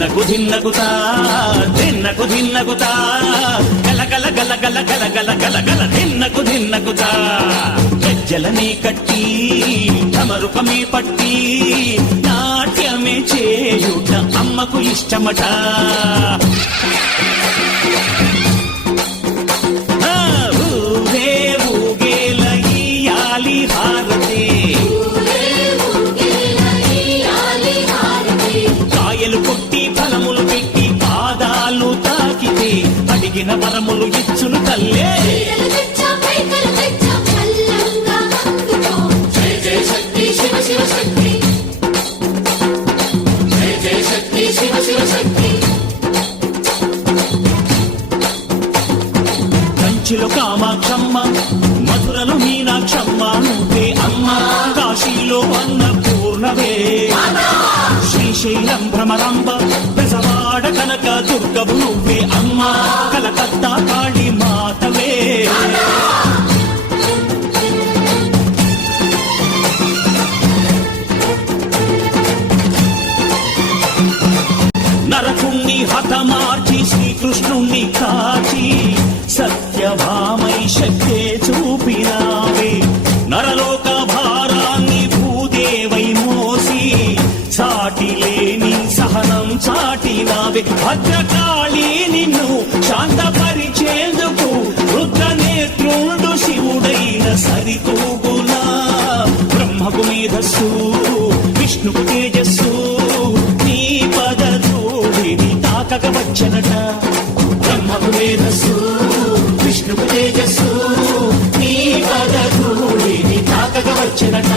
ధిన్నకు ధిన్నకుతా ధిన్నకు ధిన్నకుతా గల గల గల గల గల గల గల గల ధిన్నకు ధిన్నకుతా గజ్జలనే కట్టి తమరుకమే పట్టి నాట్యమే చేయుట అమ్మకు ఇష్టమట. ఊరే ఊగేల ఇయ్యాలి హారతి, కాయలు కొట్టి ఫలములు పెట్టి పాదాలు తాకితే అడిగిన వరములు ఇచ్చును తల్లే. కంచిలో కామాక్షమ్మ, మధురలో మీనాక్షమ్మ నువ్వే అమ్మ, కాశీలో అన్నపూర్ణవే, శ్రీశైలం భ్రమరాంబ, బెజవాడ కనక దుర్గవు నువ్వే అమ్మ, కలకత్తా కాళీ మాతవే. నరకుణ్ణి హతమార్చి శ్రీకృష్ణుణ్ణి కాచి సత్యభామై శక్తే చూపినావే, నరలోక భారాన్ని భూదేవై మోసి సాటి లేని సహనం చాటినావే. భద్రకాళి నిన్ను శాంతపరిచేందుకు రుద్రనేత్రుండు శివుడైన సరితూగునా. బ్రహ్మకు మేధస్సు విష్ణుకు తేజస్సు నీ పదధూళిని తాకక వచ్చనట. బ్రహ్మకు మేధస్సు విష్ణుకు తేజస్సు నీ పదధూళిని తాకక వచ్చనట.